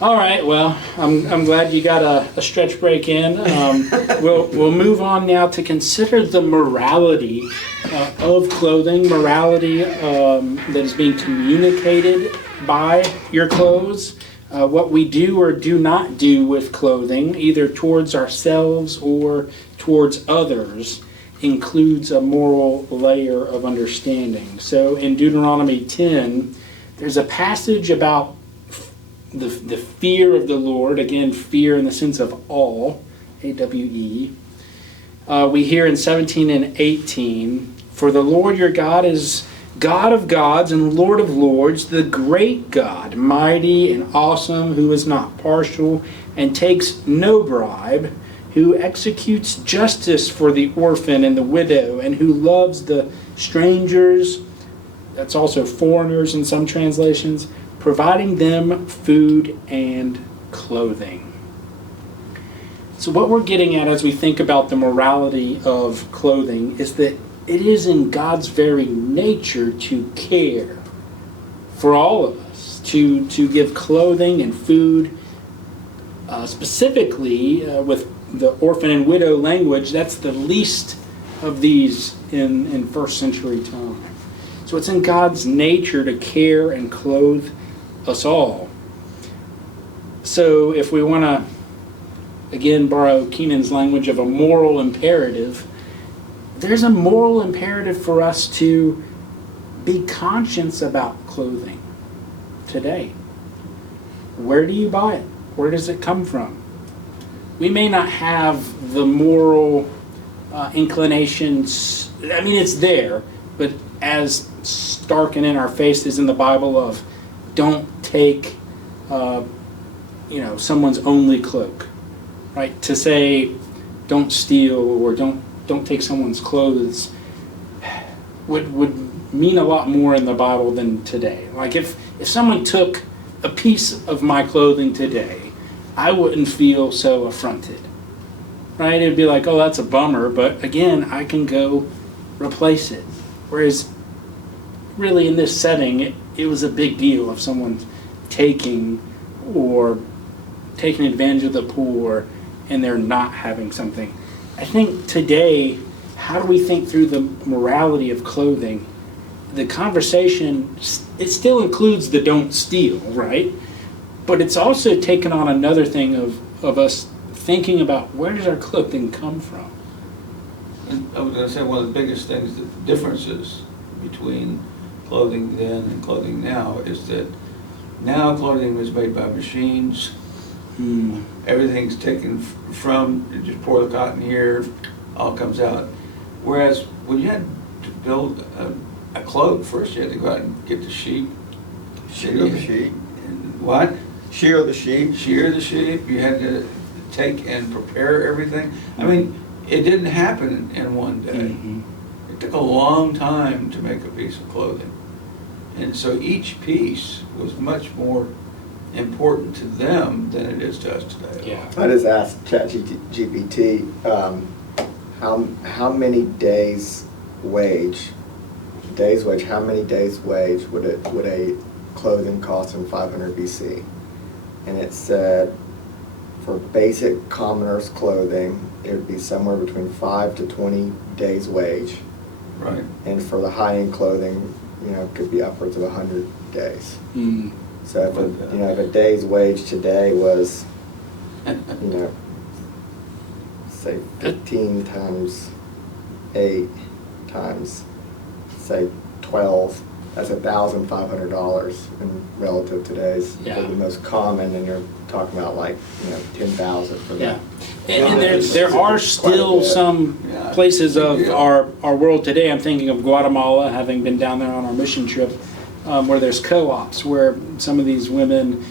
All right, well, I'm glad you got a stretch break in. We'll move on now to consider the morality of clothing, morality that is being communicated by your clothes, what we do or do not do with clothing, either towards ourselves or towards others, includes a moral layer of understanding. So in Deuteronomy 10, there's a passage about the fear of the Lord, again, fear in the sense of awe, A-W-E. We hear in 17 and 18, "For the Lord your God is God of gods and Lord of lords, the great God, mighty and awesome, who is not partial and takes no bribe, who executes justice for the orphan and the widow, and who loves the strangers," that's also foreigners in some translations, "providing them food and clothing." So what we're getting at as we think about the morality of clothing is that it is in God's very nature to care for all of us, to give clothing and food, specifically with the orphan and widow language. That's the least of these in first century time. So it's in God's nature to care and clothe us all. So if we want to, again, borrow Keenan's language of a moral imperative, there's a moral imperative for us to be conscious about clothing today. Where do you buy it? Where does it come from? We may not have the moral inclinations. I mean, it's there, but as stark and in our face as in the Bible of don't take someone's only cloak, right? To say don't steal or don't take someone's clothes would mean a lot more in the Bible than today. Like if someone took a piece of my clothing today, I wouldn't feel so affronted, right? It'd be like, oh, that's a bummer, but again, I can go replace it. Whereas really in this setting, it was a big deal if someone taking advantage of the poor and they're not having something. I think today, how do we think through the morality of clothing? The conversation, it still includes the don't steal, right? But it's also taken on another thing of us thinking about where does our clothing come from? And I was going to say one of the biggest things, the differences between clothing then and clothing now is that now clothing is made by machines. Everything's taken from, you just pour the cotton here, all comes out. Whereas when you had to build a cloak, first you had to go out and get the sheep. Shear the sheep. What? Shear the sheep. Shear the sheep. You had to take and prepare everything. I mean, it didn't happen in one day. Mm-hmm. It took a long time to make a piece of clothing. And so each piece was much more important to them than it is to us today. Yeah. I just asked ChatGPT how many days' wage, how many days' wage would a clothing cost in 500 BC? And it said for basic commoner's clothing, it would be somewhere between 5 to 20 days' wage. Right. And for the high-end clothing, could be upwards of 100 days. Mm. So if a day's wage today was, say 15 times 8 times, say 12, that's $1,500 in relative today's. Yeah. For the most common, and you're talking about like 10,000 for Yeah. that. And there are still some places of our world today. I'm thinking of Guatemala, having been down there on our mission trip, where there's co-ops where some of these women,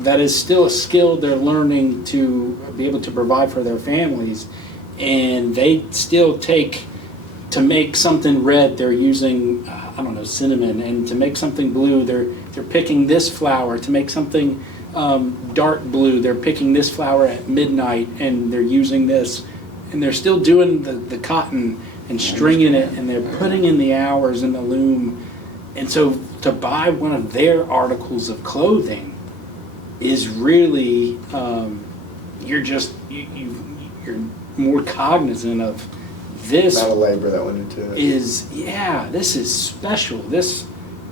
that is still a skill they're learning to be able to provide for their families, and they still take, to make something red, they're using cinnamon, and to make something blue, they're picking this flower. To make something dark blue, they're picking this flower at midnight, and they're using this, and they're still doing the cotton and stringing it, and they're putting in the hours in the loom. And so to buy one of their articles of clothing is really, you're more cognizant of this. Amount of labor that went into it. This is special. This.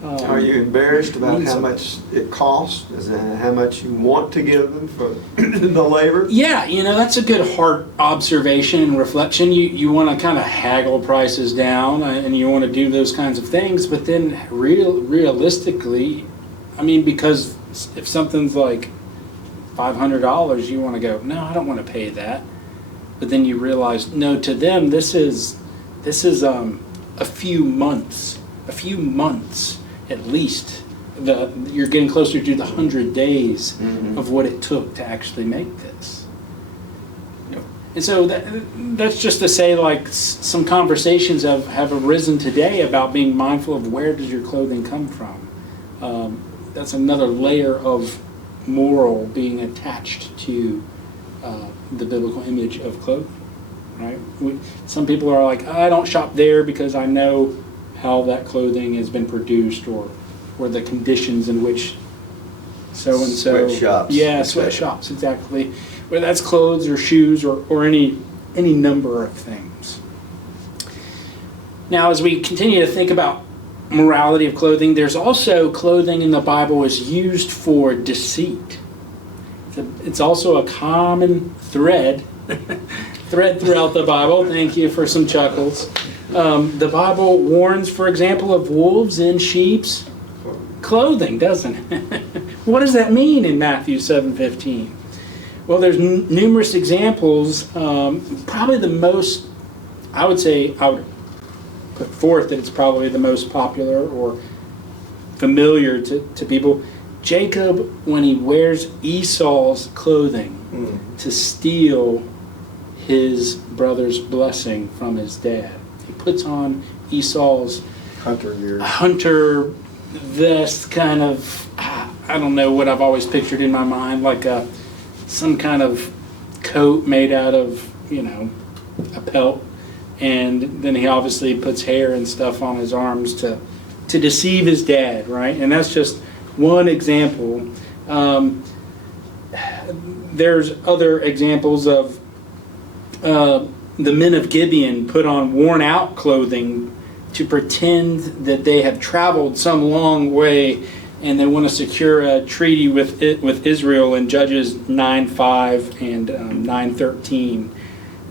Are you embarrassed about means how much it costs? Is that how much you want to give them for the labor? Yeah, that's a good heart observation and reflection. You want to kind of haggle prices down, and you want to do those kinds of things, but then realistically, because if something's like $500, you want to go, no, I don't want to pay that. But then you realize, no, to them, this is a few months at least. You're getting closer to the 100 days of what it took to actually make this. And so that's just to say, like, some conversations have arisen today about being mindful of where does your clothing come from. That's another layer of moral being attached to the biblical image of clothing, right? Some people are like, I don't shop there because I know how that clothing has been produced, or the conditions in which so and so. Sweatshops. Yeah, sweatshops, exactly. Whether that's clothes or shoes or any number of things. Now, as we continue to think about morality of clothing, there's also clothing in the Bible is used for deceit. It's also a common thread throughout the Bible. Thank you for some chuckles. The Bible warns, for example, of wolves in sheep's clothing, doesn't it? What does that mean in Matthew 7:15? Well, there's numerous examples. Probably the most, I would put forth that it's probably the most popular or familiar to people. Jacob, when he wears Esau's clothing to steal his brother's blessing from his dad. He puts on Esau's hunter vest, kind of, I don't know what I've always pictured in my mind, like some kind of coat made out of, a pelt. And then he obviously puts hair and stuff on his arms to deceive his dad, right? And that's just one example. There's other examples of the men of Gibeon put on worn out clothing to pretend that they have traveled some long way and they want to secure a treaty with Israel in Judges 9:5 and 9:13.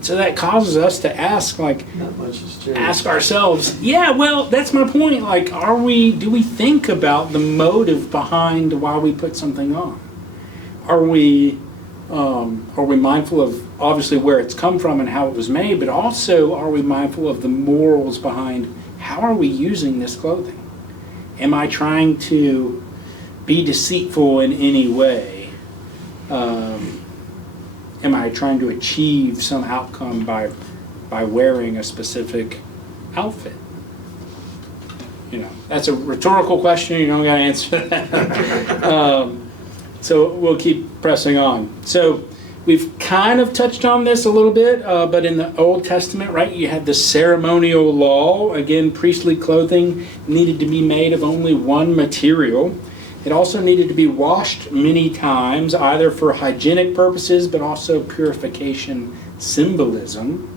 So that causes us to ask, like, Not much has changed. ask ourselves, yeah, well, that's my point. Like, do we think about the motive behind why we put something on? Are we mindful of obviously where it's come from and how it was made, but also are we mindful of the morals behind how are we using this clothing? Am I trying to be deceitful in any way? Am I trying to achieve some outcome by wearing a specific outfit? That's a rhetorical question. You don't got to answer that. So we'll keep pressing on. So we've kind of touched on this a little bit, but in the Old Testament, right, you had the ceremonial law. Again, priestly clothing needed to be made of only one material. It also needed to be washed many times, either for hygienic purposes, but also purification symbolism.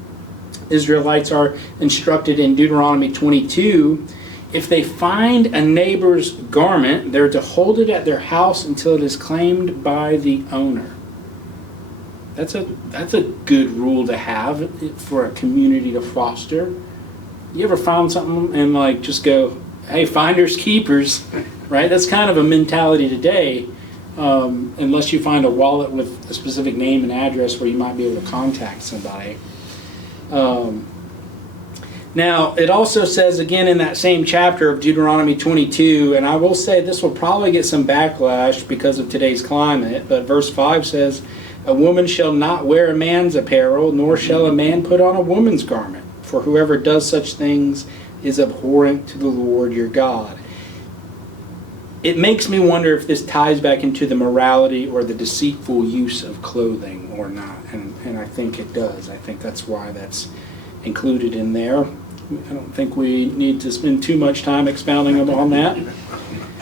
Israelites are instructed in Deuteronomy 22, if they find a neighbor's garment, they're to hold it at their house until it is claimed by the owner. That's a good rule to have for a community to foster. You ever found something and just go, hey, finders keepers, right? That's kind of a mentality today, unless you find a wallet with a specific name and address where you might be able to contact somebody. Now, it also says again in that same chapter of Deuteronomy 22, and I will say this will probably get some backlash because of today's climate, but verse 5 says, a woman shall not wear a man's apparel, nor shall a man put on a woman's garment, for whoever does such things is abhorrent to the Lord your God. It makes me wonder if this ties back into the morality or the deceitful use of clothing or not, and I think it does. I think that's why that's included in there. I don't think we need to spend too much time expounding upon that. You're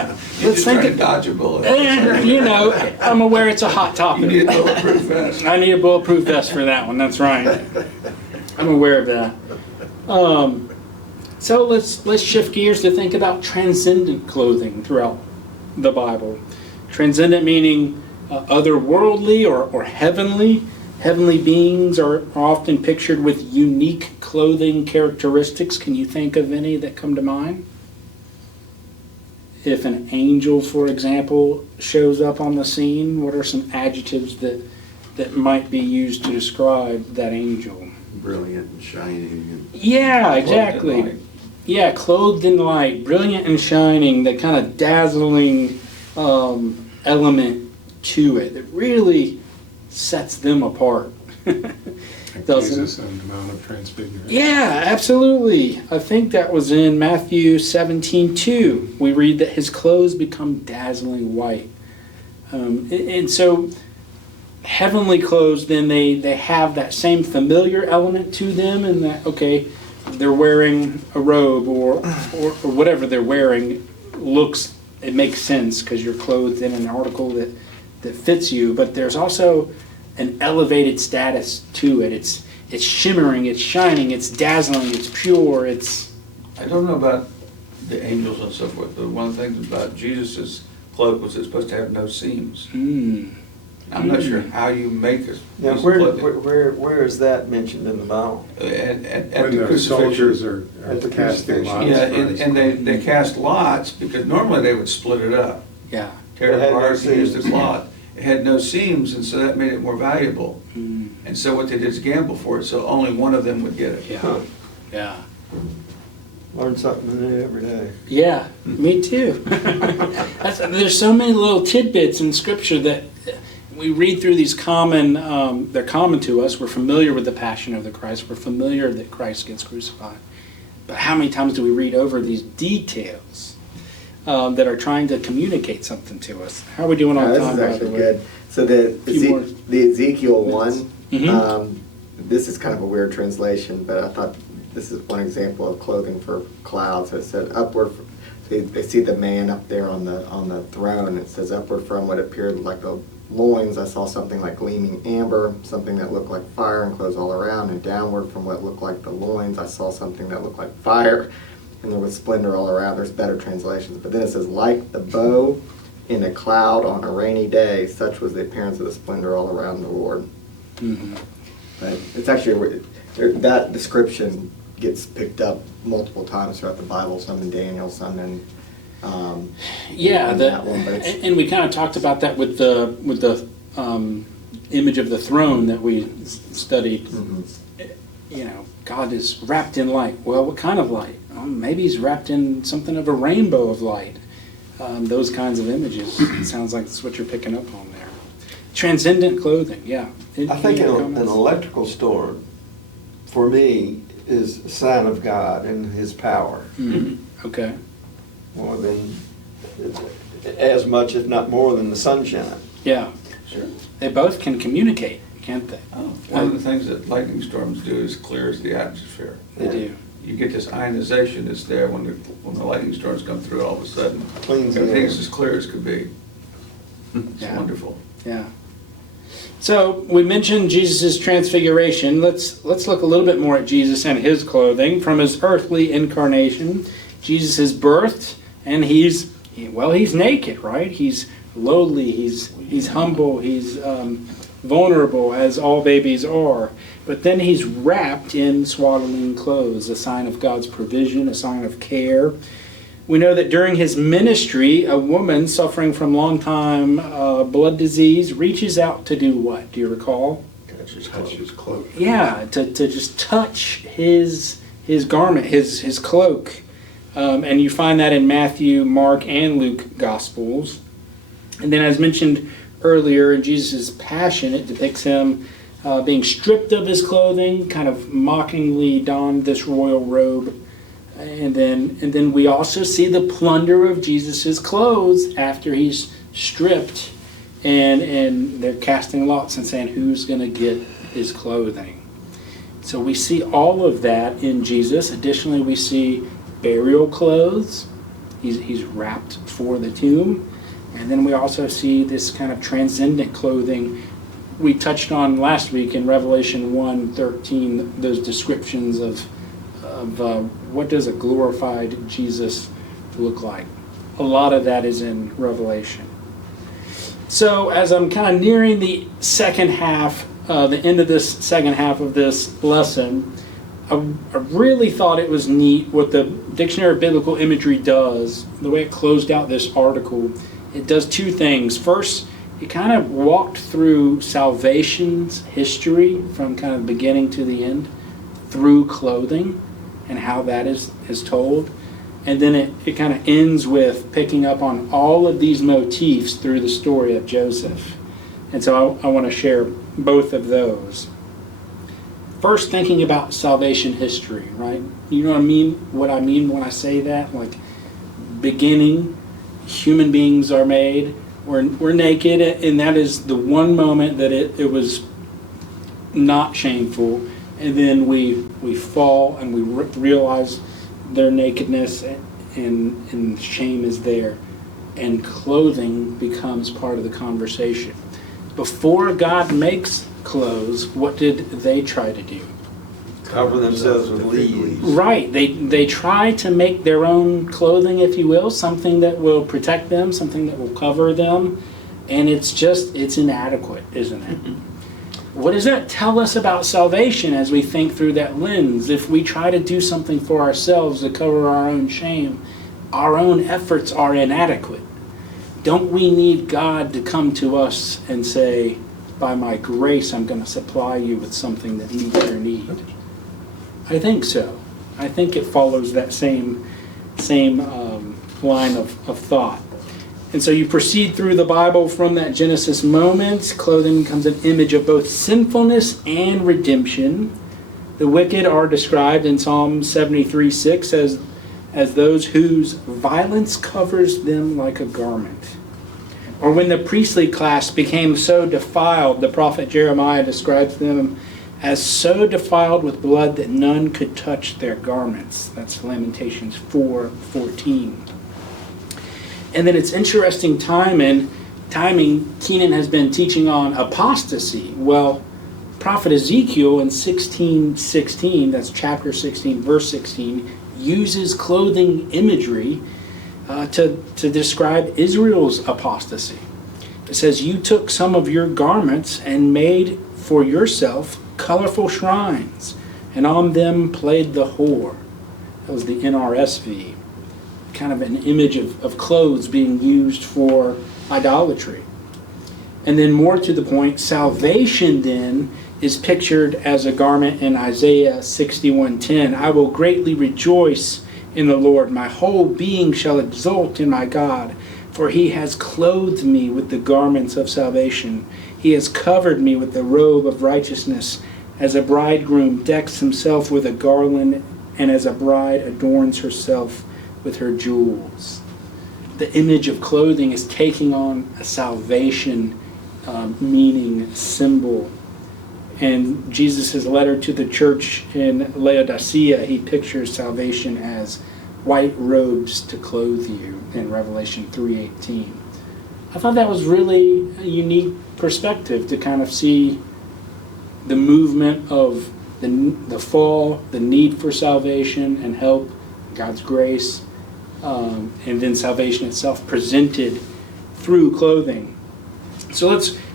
Let's just trying think to dodge a bullet. You know, I'm aware it's a hot topic. You need a bulletproof vest. I need a bulletproof vest for that one, that's right. I'm aware of that. So let's shift gears to think about transcendent clothing throughout the Bible. Transcendent meaning otherworldly or heavenly. Heavenly beings are often pictured with unique clothing characteristics. Can you think of any that come to mind? If an angel, for example, shows up on the scene, what are some adjectives that might be used to describe that angel? Brilliant and shining. Yeah, exactly. Light. Yeah, clothed in light, brilliant and shining, that kind of dazzling element to it that really sets them apart. Doesn't Jesus and the Mount of Transfiguration. Yeah, absolutely. I think that was in Matthew 17:2. We read that his clothes become dazzling white. And so heavenly clothes, then they have that same familiar element to them, and that, okay, they're wearing a robe or whatever they're wearing it makes sense because you're clothed in an article that fits you, but there's also an elevated status to it. It's shimmering, it's shining, it's dazzling, it's pure, it's... I don't know about the angels and so forth, but one of the things about Jesus' cloak was it's supposed to have no seams. I'm not sure how you make a Now, piece of where, clothing. where is that mentioned in the Bible? At When the the soldiers crucifixion. are At the casting crucifixion. lots. Yeah, for his and they cast lots because normally they would split it up. Yeah. Tear It it had no apart and use the seams. cloth. It had no seams, and so that made it more valuable. And so what they did is gamble for it, so only one of them would get it. Yeah. Yeah. Learn something new every day. Yeah, me too. There's so many little tidbits in Scripture that we read through these they're common to us. We're familiar with the passion of the Christ. We're familiar that Christ gets crucified. But how many times do we read over these details that are trying to communicate something to us? How are we doing on This time, is by the actually way? good. So Few more the Ezekiel one, Mhm. this is kind of a weird translation, but I thought this is one example of clothing for clouds. So it said upward. So they see the man up there on the throne. It says upward from what appeared like the loins, I saw something like gleaming amber, something that looked like fire and clothes all around, and downward from what looked like the loins, I saw something that looked like fire, and there was splendor all around. There's better translations, but then it says, like the bow in a cloud on a rainy day, such was the appearance of the splendor all around the Lord. But it's actually, that description gets picked up multiple times throughout the Bible, some in Daniel, some in Yeah, that one, but it's- and we kind of talked about that with the image of the throne that we studied. You know, God is wrapped in light. Well, what kind of light? Maybe he's wrapped in something of a rainbow of light. Those kinds of images. It sounds like that's what you're picking up on there. Transcendent clothing, yeah. I think Any an comments? electrical storm, for me, is a sign of God and His power. Okay. More than, as much, if not more, than the sunshine. Yeah. Sure. They both can communicate, can't they? One of the things that lightning storms do is clears the atmosphere. They Yeah. do. You get this ionization that's there when the lightning storms come through, all of a sudden, Cleans the everything air. is as clear as could be. It's Yeah. wonderful. Yeah. So we mentioned Jesus' transfiguration. Let's look a little bit more at Jesus and his clothing from his earthly incarnation. Jesus is birthed, and he's naked, right? He's lowly. He's humble. He's vulnerable, as all babies are. But then he's wrapped in swaddling clothes, a sign of God's provision, a sign of care. We know that during his ministry, a woman suffering from long-time blood disease reaches out to do what? Do you recall? Touch his cloak. Yeah, to just touch his garment, his cloak. And you find that in Matthew, Mark, and Luke Gospels. And then as mentioned earlier, in Jesus' passion, it depicts him being stripped of his clothing, kind of mockingly donned this royal robe. And then we also see the plunder of Jesus' clothes after he's stripped, and they're casting lots and saying who's going to get his clothing. So we see all of that in Jesus. Additionally, we see burial clothes. He's wrapped for the tomb. And then we also see this kind of transcendent clothing we touched on last week in Revelation 1:13, those descriptions of what does a glorified Jesus look like. A lot of that is in Revelation. So as I'm kind of nearing the second half, the end of this second half of this lesson, I really thought it was neat what the Dictionary of Biblical Imagery does, the way it closed out this article. It does two things. First, it kind of walked through salvation's history from kind of the beginning to the end through clothing and how that is told. And then it kind of ends with picking up on all of these motifs through the story of Joseph. And so I want to share both of those. First, thinking about salvation history, right? You know what I mean when I say that? Like, beginning, human beings are made, we're naked, and that is the one moment that it was not shameful. And then we fall and we realize their nakedness, and shame is there. And clothing becomes part of the conversation. Before God makes clothes, what did they try to do? Cover themselves with leaves. Right. They try to make their own clothing, if you will, something that will protect them, something that will cover them. And it's inadequate, isn't it? What does that tell us about salvation as we think through that lens? If we try to do something for ourselves to cover our own shame, our own efforts are inadequate. Don't we need God to come to us and say, by my grace, I'm going to supply you with something that meets your need? I think so. I think it follows that same line of thought. And so you proceed through the Bible from that Genesis moment. Clothing becomes an image of both sinfulness and redemption. The wicked are described in Psalm 73:6 as those whose violence covers them like a garment. Or when the priestly class became so defiled, the prophet Jeremiah describes them as so defiled with blood that none could touch their garments. That's Lamentations 4:14. And then it's interesting timing. Keenan has been teaching on apostasy. Well, prophet Ezekiel in 16:16, that's chapter 16, verse 16, uses clothing imagery to describe Israel's apostasy. It says, "You took some of your garments and made for yourself colorful shrines, and on them played the whore." That was the NRSV. Kind of an image of clothes being used for idolatry. And then more to the point, salvation then is pictured as a garment in Isaiah 61:10. "I will greatly rejoice in the Lord. My whole being shall exult in my God, for he has clothed me with the garments of salvation. He has covered me with the robe of righteousness, as a bridegroom decks himself with a garland, and as a bride adorns herself with her jewels." The image of clothing is taking on a salvation meaning symbol. And Jesus' letter to the church in Laodicea, he pictures salvation as white robes to clothe you in Revelation 3:18. I thought that was really a unique perspective to kind of see the movement of the fall, the need for salvation and help, God's grace, and then salvation itself presented through clothing. So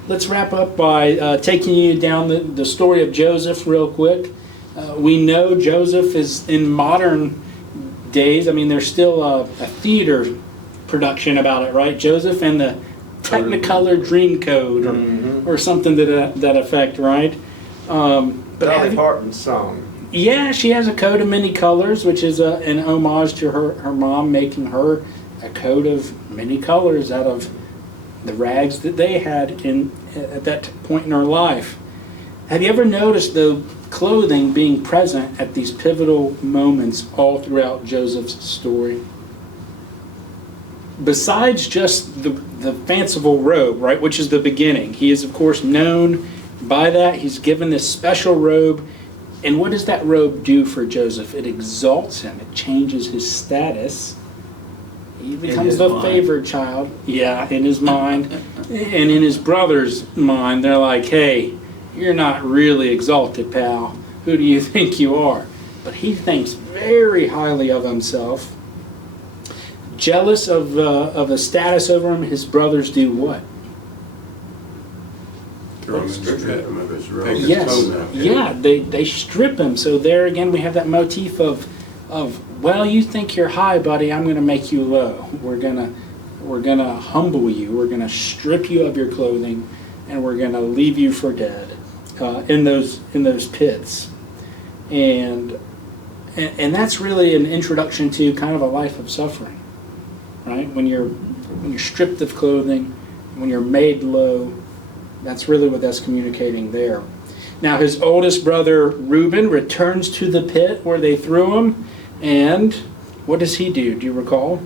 let's wrap up by taking you down the story of Joseph real quick. We know Joseph is in modern days. I mean, there's still a theater production about it, right? Joseph and the Technicolor Dreamcoat, or something to that effect, right? But Dolly Parton's song. Yeah, she has a coat of many colors, which is an homage to her mom making her a coat of many colors out of the rags that they had at that point in her life. Have you ever noticed the clothing being present at these pivotal moments all throughout Joseph's story? Besides just the fanciful robe, right, which is the beginning. He is, of course, known by that. He's given this special robe. And what does that robe do for Joseph? It exalts him. It changes his status. He becomes his the mind. favored child. Yeah, in his mind. And in his brother's mind, they're like, hey, you're not really exalted, pal. Who do you think you are? But he thinks very highly of himself. Jealous of the status over him, his brothers do what? Throw him in the strip of his robe. Take his Yes, clothes out. yeah, they strip him. So there again we have that motif of well, you think you're high, buddy, I'm gonna make you low. We're gonna humble you, we're gonna strip you of your clothing, and we're gonna leave you for dead in those pits. And that's really an introduction to kind of a life of suffering. Right? When you're stripped of clothing, when you're made low, that's really what that's communicating there. Now his oldest brother Reuben returns to the pit where they threw him, and what does he do? Do you recall?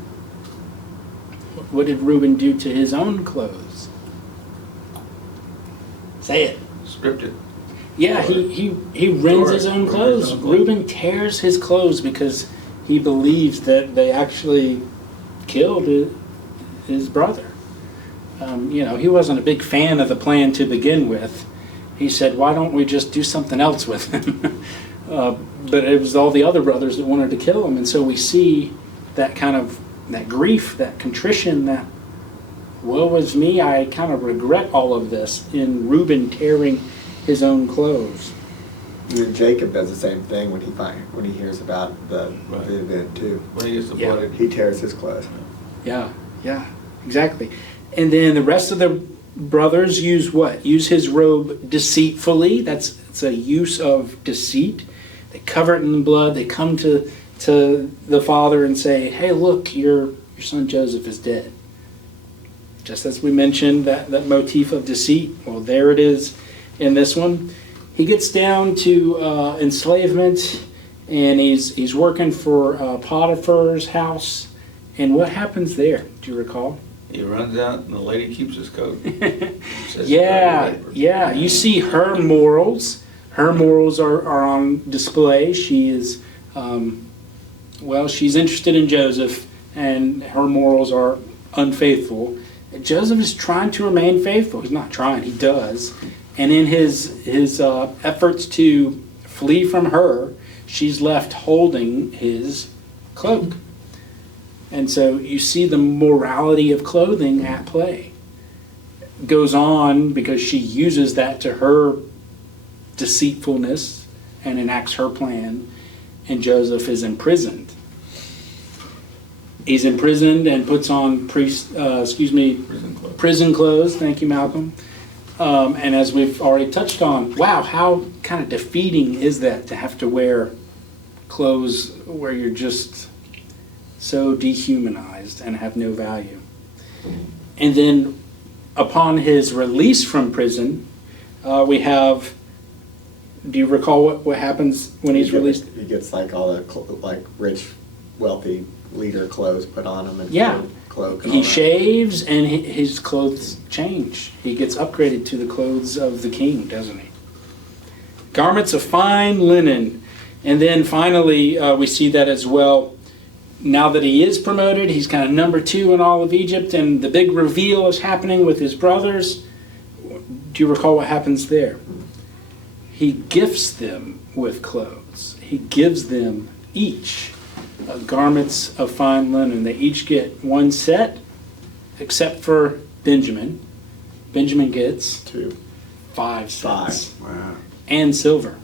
What did Reuben do to his own clothes? Say it. Stripped it. Yeah, he rends his own clothes. Reuben tears his clothes because he believes that they actually killed his brother. He wasn't a big fan of the plan to begin with. He said, why don't we just do something else with him? But it was all the other brothers that wanted to kill him. And so we see that kind of, that grief, that contrition, that woe is me, I kind of regret all of this in Reuben tearing his own clothes. And Jacob does the same thing when he hears about the event too. When he gets the Yeah. blood. He tears his clothes. Yeah, exactly. And then the rest of the brothers use what? Use his robe deceitfully. It's a use of deceit. They cover it in blood. They come to the father and say, hey, look, your son Joseph is dead. Just as we mentioned, that motif of deceit. Well, there it is in this one. He gets down to enslavement, and he's working for Potiphar's house. And what happens there? Do you recall? He runs out and the lady keeps his coat. Says, Yeah. You see her morals. Her morals are on display. She is, she's interested in Joseph, and her morals are unfaithful. Joseph is trying to remain faithful. He's not trying, he does. And in his efforts to flee from her, she's left holding his cloak. And so you see the morality of clothing at play. Goes on because she uses that to her deceitfulness and enacts her plan, and Joseph is imprisoned. He's imprisoned and puts on prison clothes. Thank you, Malcolm. And as we've already touched on, wow, how kind of defeating is that to have to wear clothes where you're just so dehumanized and have no value. And then upon his release from prison, we have, do you recall what happens when he's released? He gets like all the rich, wealthy leader clothes put on him, and Yeah. cloak. And He all that. shaves and his clothes change. He gets upgraded to the clothes of the king, doesn't he? Garments of fine linen. And then finally, we see that as well. Now that he is promoted, he's kind of number 2 in all of Egypt, and the big reveal is happening with his brothers. Do you recall what happens there? He gifts them with clothes. He gives them each garments of fine linen. They each get one set, except for Benjamin. Benjamin gets 5 sets. Wow. And silver.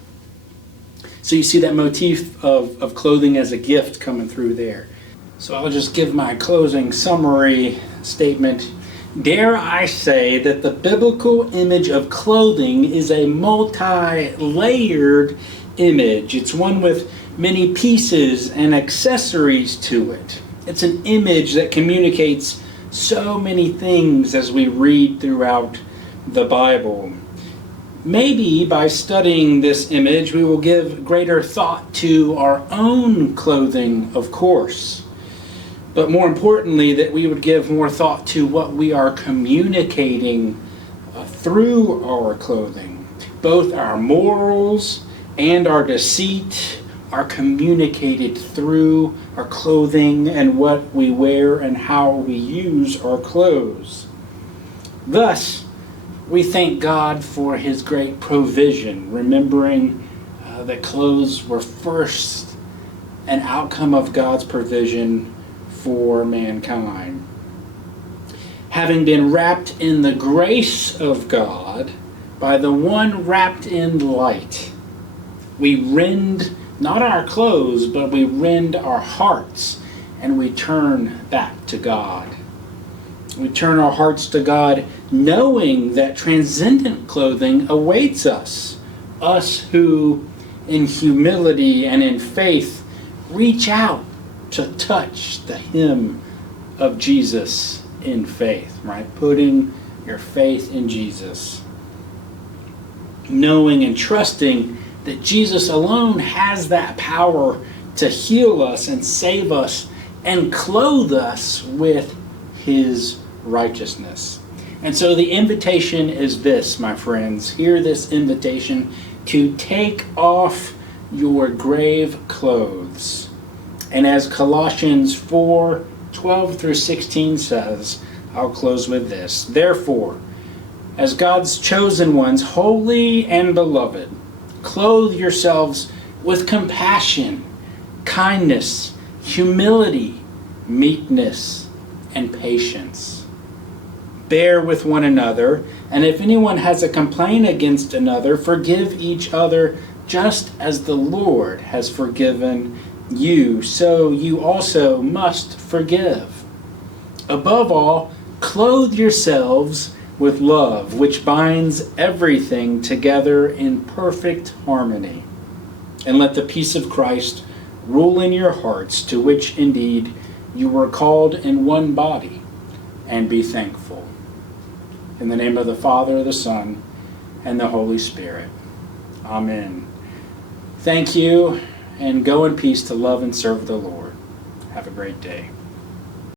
So you see that motif of clothing as a gift coming through there. So I'll just give my closing summary statement. Dare I say that the biblical image of clothing is a multi-layered image. It's one with many pieces and accessories to it. It's an image that communicates so many things as we read throughout the Bible. Maybe by studying this image, we will give greater thought to our own clothing, of course. But more importantly, that we would give more thought to what we are communicating through our clothing. Both our morals and our deceit are communicated through our clothing and what we wear and how we use our clothes. Thus, we thank God for his great provision, remembering that clothes were first an outcome of God's provision for mankind. Having been wrapped in the grace of God by the one wrapped in light, we rend not our clothes, but we rend our hearts, and we turn back to God. We turn our hearts to God, knowing that transcendent clothing awaits us who, in humility and in faith, reach out to touch the hem of Jesus in faith, right? Putting your faith in Jesus. Knowing and trusting that Jesus alone has that power to heal us and save us and clothe us with his righteousness. And so the invitation is this, my friends. Hear this invitation to take off your grave clothes. And as Colossians 4:12 through 16 says, I'll close with this. Therefore, as God's chosen ones, holy and beloved, clothe yourselves with compassion, kindness, humility, meekness, and patience. Bear with one another, and if anyone has a complaint against another, forgive each other just as the Lord has forgiven you, so you also must forgive. Above all, clothe yourselves with love, which binds everything together in perfect harmony. And let the peace of Christ rule in your hearts, to which indeed you were called in one body, and be thankful. In the name of the Father, the Son, and the Holy Spirit. Amen. Thank you, and go in peace to love and serve the Lord. Have a great day.